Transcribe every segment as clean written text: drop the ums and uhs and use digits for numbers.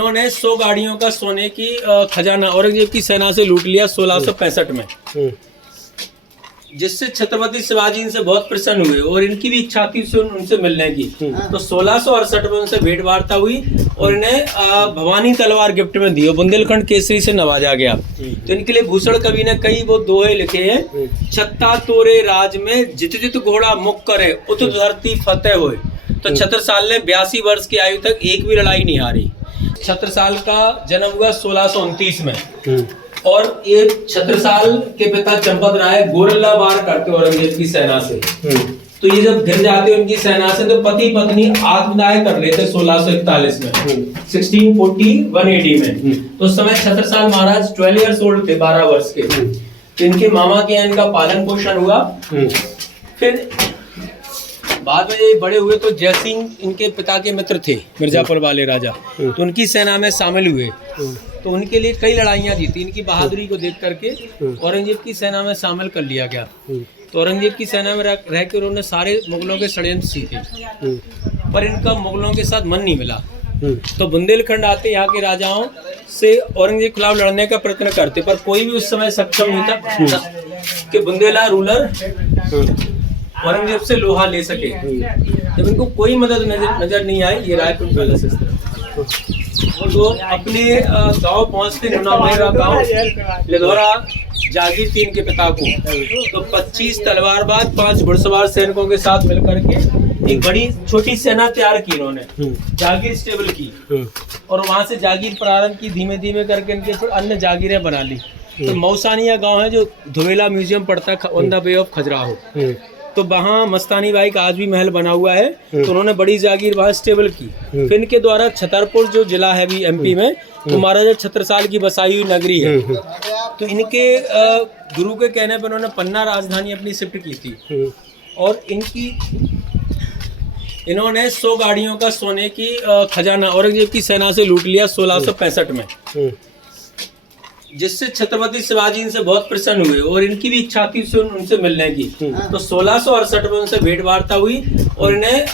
उन्होंने 100 गाड़ियों का सोने की खजाना औरंगजेब की सेना से लूट लिया 1665 में, जिससे छत्रपति शिवाजी इनसे बहुत प्रसन्न हुए और इनकी भी इच्छा थी उनसे मिलने की। तो 1668 में उनसे भेंट वार्ता हुई और इन्हें भवानी तलवार गिफ्ट में दी और बुंदेलखंड केसरी से नवाजा गया। तो इनके लिए भूषण कवि ने कई वो दोहे लिखे हैं। छत्ता तोरे राज में जित जित घोड़ा मुख करे उत धरती फतेह होए। तो छत्रसाल ने 82 वर्ष की आयु तक एक भी लड़ाई नहीं हारी। छत्रसाल का जन्म हुआ 1629 में और ये छत्रसाल के पिता चंपत राय गोरिल्ला वार करते औरंगजेब की सेना से। तो ये जब घिर जाते उनकी सेना से तो पति पत्नी आत्मदाह कर लेते 1641 में 1641 AD में। तो उस समय छत्रसाल महाराज 12 इयर्स ओल्ड थे, 12 वर्ष के। तो इनके मामा के यहाँ इनका पालन पोषण हुआ। फिर बाद में ये बड़े हुए तो जयसिंह इनके पिता के मित्र थे, मिर्जापुर वाले राजा, तो उनकी सेना में शामिल हुए। तो उनके लिए कई लड़ाइयाँ जीती। इनकी बहादुरी को देख करके औरंगजेब की सेना में शामिल कर लिया गया। तो औरंगजेब की सेना में रह के उन्होंने सारे मुगलों के षड्यंत्र सीखे, पर इनका मुगलों के साथ मन नहीं मिला। तो बुंदेलखंड आते यहाँ के राजाओं से औरंगजेब के खिलाफ लड़ने का प्रयत्न करते, पर कोई भी उस समय सक्षम नहीं था कि बुंदेला रूलर औरंगजेब से लोहा ले सके। जब इनको कोई मदद नजर नहीं आई, ये रायपुर पैलेस तो अपने गांव पहुंचते गांव लिधौरा जागीर थी इनके पिता को। तो 25 तलवारबाज 5 घुड़सवार सैनिकों के साथ मिलकर के एक बड़ी छोटी सेना तैयार की इन्होंने, जागीर स्टेबल की, और वहां से जागीर प्रारंभ की धीमे धीमे करके इनके फिर अन्य जागीरें बना ली। तो मौसानिया गांव है जो धुवेला म्यूजियम पड़ता है on the way of Khajuraho, तो वहाँ मस्तानी बाई का आज भी महल बना हुआ है। तो उन्होंने बड़ी जागीर वहाँ स्टेबल की। फिर इनके द्वारा छतरपुर जो जिला है भी MP में, तो महाराजा छत्रसाल की बसाई हुई नगरी है। तो इनके गुरु के कहने पर उन्होंने पन्ना राजधानी अपनी शिफ्ट की थी और इन्होंने 100 गाड़ियों का सोने की खजाना औरंगजेब की सेना से लूट लिया 1665 में, जिससे छत्रपति शिवाजी इनसे बहुत प्रसन्न हुए और इनकी भी इच्छा थी उनसे मिलने की। तो 1668 में उनसे भेंट वार्ता हुई और इन्हें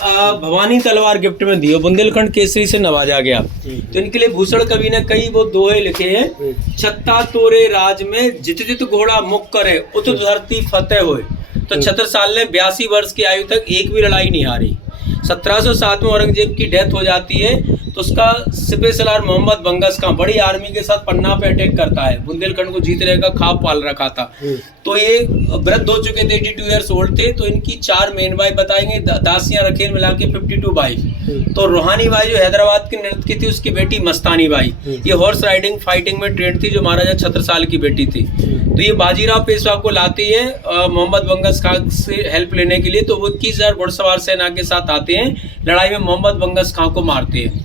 भवानी तलवार गिफ्ट में दी और बुंदेलखंड केसरी से नवाजा गया। तो इनके लिए भूषण कवि ने कई वो दोहे लिखे हैं। छत्ता तोरे राज में जित जित घोड़ा मुख करे उत धरती फतेह होए। तो छत्रसाल ने 82 वर्ष की आयु तक एक भी लड़ाई नहीं हारी। 1707 में औरंगजेब की डेथ हो जाती है। तो उसका सिपह सलार मोहम्मद बंगस खां बड़ी आर्मी के साथ पन्ना पे अटैक करता है। बुंदेलखंड को जीतने का ख्वाब पाल रखा था। तो ये वृद्ध हो चुके थे, 82 इयर्स ओल्ड थे। तो इनकी 4 मेन वाइफ बताएंगे, दासियां रखेल मिला के 52 वाइफ। तो रूहानी बाई जो हैदराबाद की नृत्य की थी, उसकी बेटी मस्तानी बाई, ये हॉर्स राइडिंग फाइटिंग में ट्रेंड थी, जो महाराजा छत्रसाल की बेटी थी। तो ये बाजीराव पेशवा को लाती है मोहम्मद बंगस खां से हेल्प लेने के लिए। तो वो 21,000 घुड़सवार सेना के साथ आते हैं, लड़ाई में मोहम्मद बंगस खां को मारते हैं।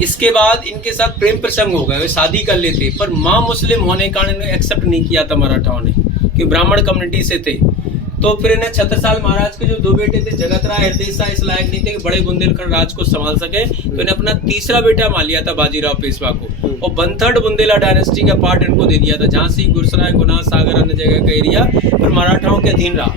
इसके बाद इनके साथ प्रेम प्रसंग हो गए, वे शादी कर लेते, पर माँ मुस्लिम होने के कारण इन्हें एक्सेप्ट नहीं किया था मराठाओं ने, कि ब्राह्मण कम्युनिटी से थे। तो फिर इन्हें छत्रसाल महाराज के जो 2 बेटे थे, जगत राय हरदेव शाह, इस लायक नहीं थे कि बड़े बुंदेलखंड राज को संभाल सके। तो इन्हें अपना तीसरा बेटा मान लिया था बाजीराव पेशवा को, और बनथर्ड बुंदेला डायनेस्टी का पार्ट इनको दे दिया था। झांसी, गुरसराय, गुना, सागर, अन्य जगह का एरिया फिर मराठाओं के अधीन रहा।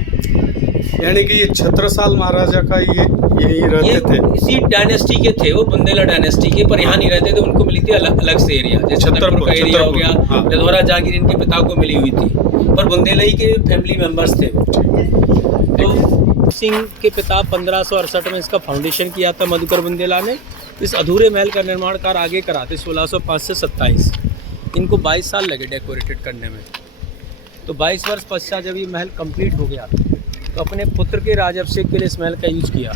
यानी कि ये छत्रसाल महाराजा का यही रहते थे, इसी डायनेस्टी के थे वो, बुंदेला डायनेस्टी के, पर यहाँ नहीं रहते थे। उनको मिली थी अलग से एरिया, जैसे छतरपुर का एरिया हो गया। लिधौरा जागीर इनके पिता को मिली हुई थी, पर बुंदेलई के फैमिली मेंबर्स थे। तो सिंह के पिता 1568 में इसका फाउंडेशन किया था मधुकर बुंदेला ने। इस अधूरे महल का निर्माण कार्य आगे कराते 1605 से 27। इनको 22 साल लगे डेकोरेटेड करने में। तो 22 वर्ष पश्चात जब ये महल कंप्लीट हो गया, तो अपने पुत्र के राजाभिषेक के लिए इस महल का यूज किया,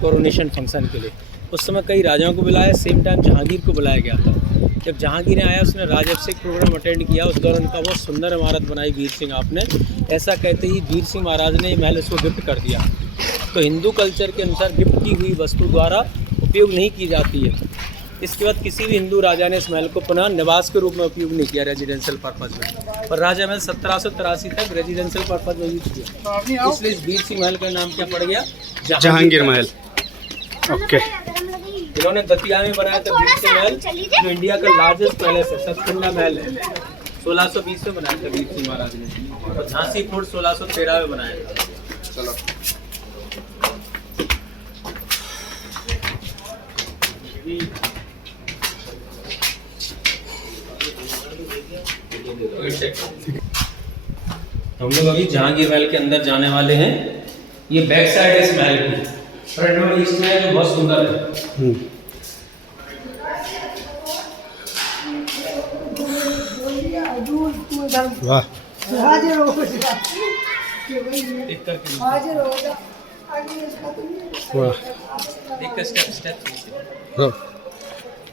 कोरोनेशन फंक्शन के लिए। उस समय कई राजाओं को बुलाया, सेम टाइम जहांगीर को बुलाया गया था। जब जहांगीर आया, उसने राजाभिषेक प्रोग्राम अटेंड किया। उस दौरान उनका बहुत सुंदर इमारत बनाई वीर सिंह आपने। ऐसा कहते ही वीर सिंह महाराज ने महल उसको गिफ्ट कर दिया। तो हिंदू कल्चर के अनुसार गिफ्ट की हुई वस्तु द्वारा उपयोग नहीं की जाती है। इसके बाद किसी भी हिंदू राजा ने इस महल को पुनः निवास के रूप में उपयोग नहीं किया रेजिडेंशियल पर्पज में, पर राजा महल 1783 तक रेजिडेंशियल पर्पज में यूज किया। इसलिए इस वीर सिंह महल का नाम क्या पड़ गया? जहांगीर महल। ओके। इन्होंने दतिया में बनाया था वीर सिंह महल, जो इंडिया का लार्जेस्ट पैलेस है, सतकुंडा महल है। 1620 में बनाया था वीर सिंह महाराज ने, और झांसी फोर्ट 1613 में बनाया था। चलो ये देखो ये चेक करो। हम लोग अभी जहांगीर महल के अंदर जाने वाले हैं। ये बैक साइड है इस महल की, फ्रंट में ईस्ट में है जो बहुत सुंदर है। वाह एक करके वाह एक स्टेप हाँ।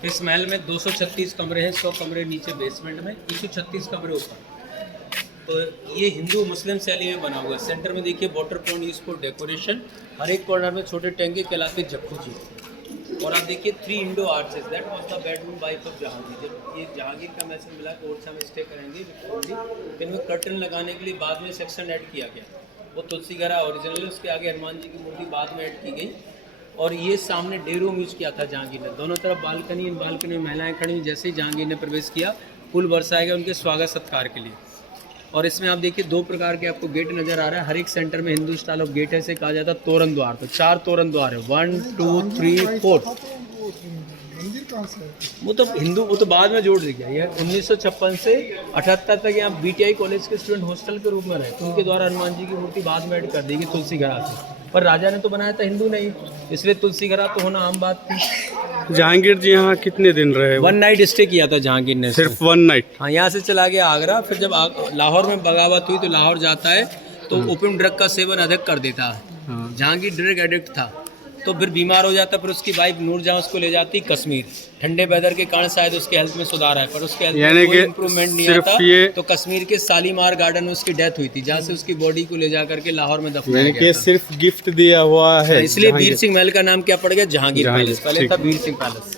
इस महल में 236 कमरे हैं, 100 कमरे नीचे बेसमेंट में, 136 कमरे ऊपर। तो ये हिंदू मुस्लिम शैली में बना हुआ है। सेंटर में देखिए water point use for decoration, हर एक कॉर्नर में छोटे टैंके कहलाते जक्कुजी। और आप देखिए 3 Indo arches, that was the bedroom wife of Jahangir. जब ये जहांगीर का मैसेज मिला कि ओरछा में स्टे करेंगे फिर इनमें कर्टन लगाने के लिए बाद में सेक्शन ऐड किया गया। वो तुलसी घरा ओरिजिनल है, उसके आगे हनुमान जी की मूर्ति बाद में ऐड की गई। और ये सामने डे रूम यूज किया था जहांगीर ने। दोनों तरफ बालकनी, इन बालकनी में महिलाएं खड़ी। जैसे ही जहांगीर ने प्रवेश किया फूल बरसाया गया उनके स्वागत सत्कार के लिए। और इसमें आप देखिए 2 प्रकार के आपको गेट नजर आ रहा है। हर एक सेंटर में हिंदू स्टाइल ऑफ गेट है, इसे कहा जाता है तोरण द्वार। तो 4 तोरण द्वार है, 1 2 3 4। वो तो बाद में जोड़ दिया। ये 1956 से 78 तक यहाँ बीटीआई कॉलेज के स्टूडेंट हॉस्टल के रूप में रहे, तो उनके द्वारा हनुमान जी की मूर्ति बाद में ऐड कर दी गई तुलसी घरा से। पर राजा ने तो बनाया था, हिंदू नहीं, इसलिए तुलसी घरा तो होना आम बात थी। जहांगीर जी यहाँ कितने दिन रहे? 1 नाइट स्टे किया था जहांगीर ने, सिर्फ 1 नाइट। हाँ, यहाँ से चला गया आगरा। फिर जब लाहौर में बगावत हुई तो लाहौर जाता है तो ओपियम ड्रग का सेवन अधिक कर देता है। जहांगीर ड्रग एडिक्ट था, तो फिर बीमार हो जाता। फिर उसकी वाइफ नूरजहां उसको ले जाती कश्मीर। ठंडे वेदर के कारण शायद उसके हेल्थ में सुधार है, पर उसके हेल्थ में कोई इंप्रूवमेंट नहीं आता। तो कश्मीर के शालीमार गार्डन में उसकी डेथ हुई थी, जहाँ से उसकी बॉडी को ले जा करके लाहौर में दफनाया गया था। सिर्फ गिफ्ट दिया हुआ है, इसलिए वीर सिंह महल का नाम क्या पड़ गया? जहांगीर पैलेस। पहले था वीर सिंह पैलेस।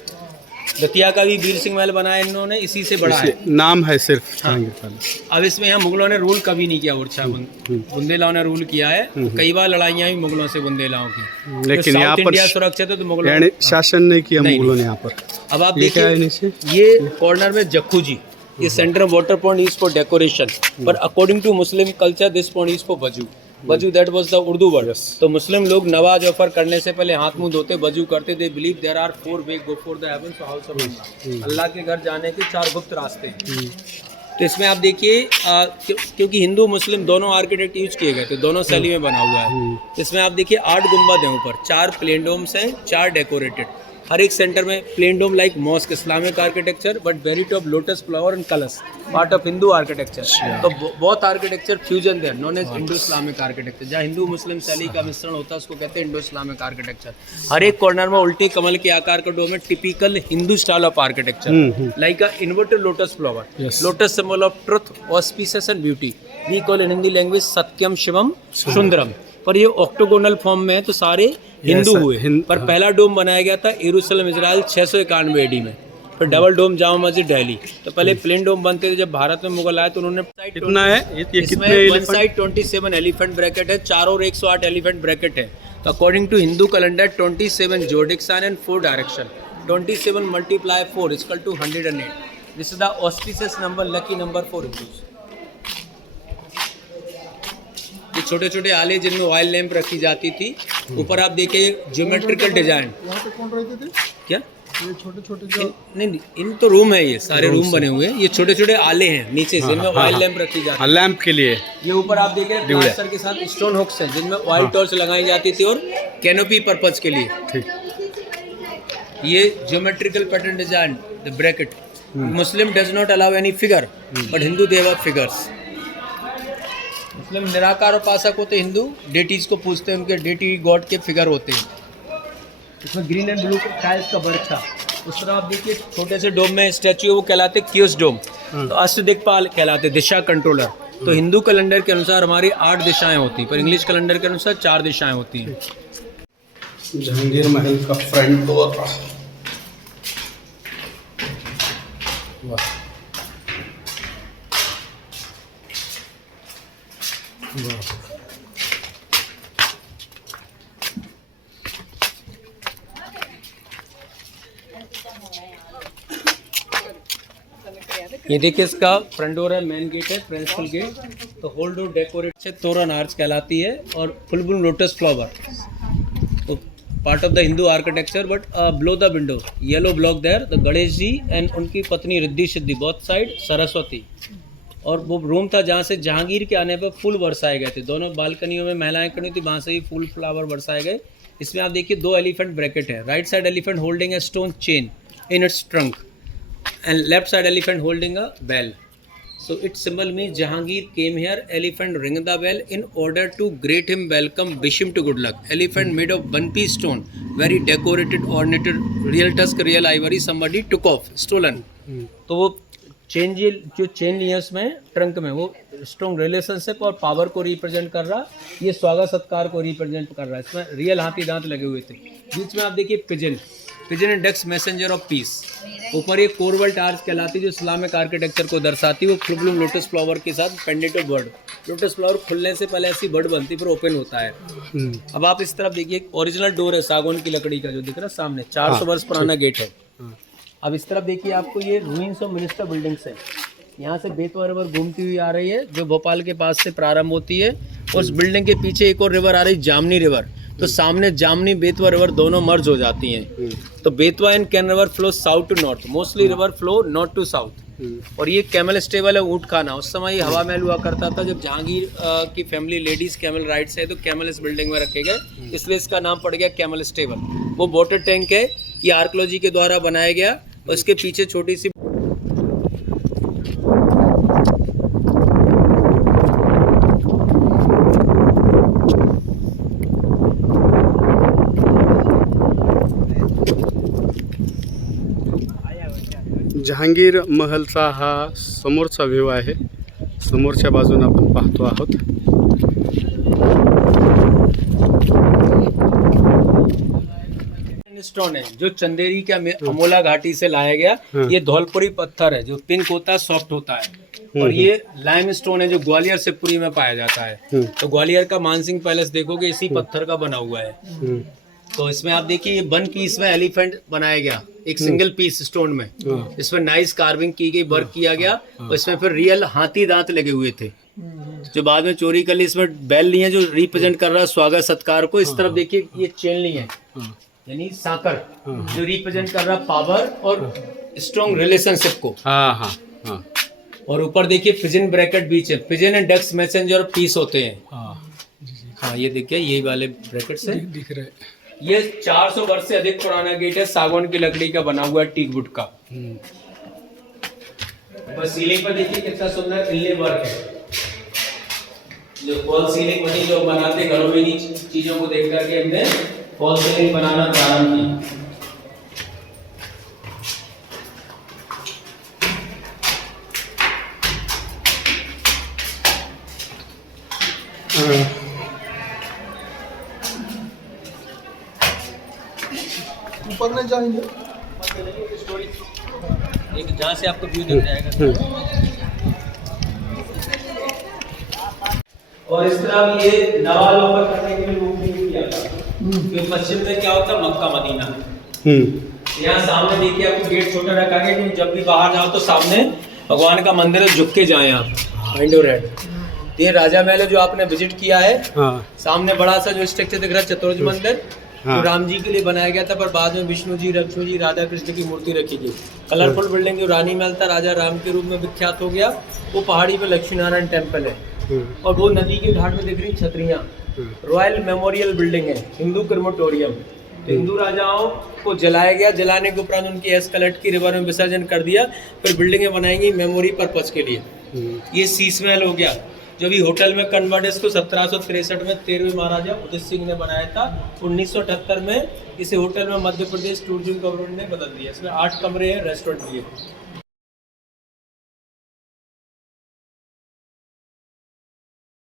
दतिया का भी वीर सिंह महल बनाया इन्होंने, इसी से बड़ा है, नाम है सिर्फ जहांगीर पैलेस। अब इसमें यहाँ मुगलों ने रूल कभी नहीं किया, ओरछा बुंदेलाओं ने रूल किया है। कई बार लड़ाइयाँ हुई मुगलों से बुंदेलाओं की, लेकिन यहाँ पर इंडिया सुरक्षित है तो मुगलों शासन नहीं किया मुगलों ने यहाँ पर। अब आप देखिए ये कॉर्नर में जक्कू जी, ये centre water point use for decoration, पर according to Muslim culture this point use for वजू। वजू that was the Urdu word. तो मुस्लिम लोग नवाज ऑफर करने से पहले हाथ मुंह धोते, वजू करते। They believe there are 4 way go for the heaven so house of Allah. Allah के घर जाने के 4 गुप्त रास्ते हैं। तो इसमें आप देखिए क्योंकि हिंदू मुस्लिम दोनों आर्किटेक्ट यूज किए गए थे, दोनों शैली में बना हुआ है। इसमें आप देखिए 8 गुंबद हैं ऊपर, 4 प्लेन डोम्स हैं, 4 डेकोरेटेड। हर एक सेंटर में plain dome like mosque, Islamic architecture, but very top lotus flower and kalash, part of Hindu architecture. तो बहुत architecture fusion there, known as Indo Islamic architecture. जहाँ हिंदू मुस्लिम शैली का मिश्रण होता है उसको कहते हैं इंडो इस्लामिक आर्किटेक्चर। हर एक कॉर्नर में उल्टे कमल के आकार का डोम है, typical Hindu style of architecture, like a inverted lotus flower. Lotus symbol of truth, auspicious and beauty. We call in Hindi language सत्यम शिवम सुंदरम। पर ये ऑक्टोगोनल फॉर्म में है तो सारे हिंदू हुए। पर पहला डोम बनाया गया था यरूशलेम इजराइल 691 एडी में। फिर डबल डोम जामा मस्जिद दिल्ली। तो पहले प्लेन डोम बनते थे, जब भारत में मुगल आए तो उन्होंने कितना है ये कितने वन साइड 27 एलिफेंट ब्रैकेट है, चारों ओर 108 एलिफेंट ब्रैकेट है। तो according to Hindu calendar 27 zodiac sign and 4 direction. 27 × 4 equal to 108। This is the auspicious number, lucky number for Hindus. ये छोटे छोटे आले जिनमें ऑयल लैंप रखी जाती थी। ऊपर आप देखिए ज्योमेट्रिकल डिजाइन। यहाँ पे कौन रहते थे? क्या ये छोटे छोटे नहीं, इन तो रूम है, ये सारे रूम बने हुए हैं। ये छोटे छोटे आले हैं नीचे से, जिनमें ऑयल लैंप रखी जाती है, लैंप के लिए। ये ऊपर आप देख रहे हैं प्लास्टर के साथ स्टोन हुक्स हैं, जिनमें ऑयल टॉर्च लगाई जाती थी और कैनोपी पर्पज के लिए। ये geometrical pattern design, the bracket. Muslim does not allow any figure, but Hindu they have figures. Muslim निराकार उपासक होते, हिंदू डेटीज को पूजते हैं, उनके डेटी गॉड के फिगर होते हैं। इसमें ग्रीन एंड ब्लू टाइल्स का वर्क था। उस तरह आप देखिए छोटे से डोम में स्टैचू, वो कहलाते कियोस डोम। तो अष्ट दिक्पाल कहलाते, दिशा कंट्रोलर। तो हिंदू कैलेंडर के अनुसार हमारी 8 दिशाएं होती, पर इंग्लिश कैलेंडर के अनुसार 4 दिशाएं होती हैं। जहांगीर महल का फ्रंट डोर। वाह ये देखिए इसका फ्रंट डोर है, मेन गेट है, प्रिंसिपल गेट। तो होल डोर डेकोरेट से तोरण आर्च कहलाती है, और फुल ब्लूम लोटस फ्लावर। तो part of the Hindu architecture. But below the window yellow block there the Ganesh ji and उनकी पत्नी रिद्धि सिद्धि, बोथ साइड सरस्वती। और वो रूम था जहाँ से जहांगीर के आने पर फूल बरसाए गए थे। दोनों बालकनियों में महिलाएं खड़ी थी, वहाँ से भी फूल फ्लावर बरसाए गए। इसमें आप देखिए 2 एलिफेंट ब्रैकेट है। Right side elephant holding a stone chain in its trunk and left side elephant holding a bell. So its symbol means Jahangir came here, elephant ring the bell in order to greet him, welcome, wish him to good luck. Elephant made of one piece stone, very decorated, ornated, real tusk, real ivory, somebody took off, stolen. तो वो chain जो chain ली है उसमें trunk में, वो strong relationship और power को represent कर रहा, ये स्वागत सत्कार को रिप्रेजेंट कर रहा है। इसमें रियल हाथी दांत लगे हुए थे। बीच में आप देखिए pigeon index messenger of peace. ऊपर ये कोरवल टार्च कहलाती है जो इस्लामिक आर्किटेक्चर को दर्शाती है। वो फुल ब्लूम लोटस फ्लावर के साथ पेंडेंट बर्ड। लोटस फ्लावर खुलने से पहले ऐसी बर्ड बनती फिर ओपन होता है। अब आप इस तरफ देखिए ओरिजिनल डोर है सागौन की लकड़ी का जो दिख रहा है सामने, 400 वर्ष पुराना गेट है। अब इस तरफ देखिए आपको ये रूइंस ऑफ मिनिस्टर बिल्डिंग्स है। यहाँ से बेतवा रिवर घूमती हुई आ रही है जो भोपाल के पास से प्रारंभ होती है। उस बिल्डिंग के पीछे एक और रिवर आ रही है जामनी रिवर। तो सामने जामनी बेतवा रिवर दोनों मर्ज हो जाती हैं। तो Betwa and Ken river flow south to north, mostly river flow north to south. और ये कैमल स्टेबल है ऊँट खाना। उस समय ये हवा महल हुआ करता था। जब जहांगीर की फैमिली लेडीज कैमल राइड से है तो कैमल इस बिल्डिंग में रखे गए, इसलिए इसका नाम पड़ गया कैमल स्टेबल। वो वाटर टैंक है, ये आर्कियोलॉजी के द्वारा बनाया गया। और इसके पीछे छोटी सी जहांगीर महलचा हा समोरचा व्ह्यू आहे। समोरच्या बाजूने आपण पाहतो आहोत। स्टोन है जो चंदेरी के अमोला घाटी से लाया गया। ये धौलपुरी पत्थर है जो पिंक होता है, सॉफ्ट होता है। और ये लाइम स्टोन है जो ग्वालियर शिवपुरी में पाया जाता है। तो ग्वालियर का मानसिंह पैलेस देखोगे इसी पत्थर का बना हुआ है। तो इसमें आप देखिए ये 1 पीस में एलिफेंट बनाया गया, एक सिंगल पीस स्टोन में। इसमें नाइस कार्विंग की गई, वर्क किया गया। और इसमें फिर रियल हाथी दांत लगे हुए थे जो बाद में चोरी कर ली। इसमें बेल नहीं है जो रिप्रेजेंट कर रहा है स्वागत सत्कार को। इस तरफ देखिए ये चेन नहीं है यानी साकर जो रिप्रेजेंट कर रहा है पावर और स्ट्रॉन्ग रिलेशनशिप को। और ऊपर देखिए पिजन ब्रैकेट बीच है। पिजन एंड डक्स मैसेंजर और पीस होते हैं। हाँ ये देखिए यही वाले ब्रैकेट से दिख रहे। ये 400 वर्ष से अधिक पुराना गेट है, सागौन की लकड़ी का बना हुआ है, टीक वुड का। बस सीलिंग पर देखिए कितना सुंदर इनले वर्क है। जो फॉल सीलिंग बनी जो बनाते घरों में इन्हीं चीजों को देख करके हमने फॉल सीलिंग बनाना प्रारंभ की। ऊपर नहीं जाएंगे, एक जहाँ से आपको व्यू दिख जाएगा। और इस तरह ये नवा लोपर करने के लिए रूप नहीं किया था। क्योंकि पश्चिम में क्या होता है मक्का मदीना। यहाँ सामने देखिए आपको गेट छोटा रखा गया क्योंकि जब भी बाहर जाओ तो सामने भगवान का मंदिर है, झुक के जाए आप। विंडो रेड ये राजा महल है जो आपने विजिट किया है। सामने बड़ा सा जो स्ट्रक्चर दिख रहा है चतुर्भुज मंदिर जो राम जी के लिए बनाया गया था, पर बाद में विष्णु जी, लक्ष्मण जी, राधा कृष्ण की मूर्ति रखी गई। कलरफुल बिल्डिंग जो रानी महल था राजा राम के रूप में विख्यात हो गया, वो पहाड़ी पे लक्ष्मी नारायण टेम्पल है। और वो नदी के घाट में दिख रही छतरियाँ रॉयल मेमोरियल बिल्डिंग है, हिंदू क्रेमेटोरियम। तो हिंदू राजाओं को जलाया गया, जलाने के उपरांत उनकी एस कलेक्ट की रिवर में विसर्जन कर दिया, फिर बिल्डिंगें बनाई गई मेमोरी पर्पज के लिए। ये शीश महल हो गया जो भी होटल में कन्वर्ट है, इसको 1763 में 13वें महाराजा उदित सिंह ने बनाया था। 1978 में इसे होटल में मध्य प्रदेश टूरिज्म गवर्नमेंट ने बदल दिया। इसमें 8 कमरे हैं, रेस्टोरेंट भी है।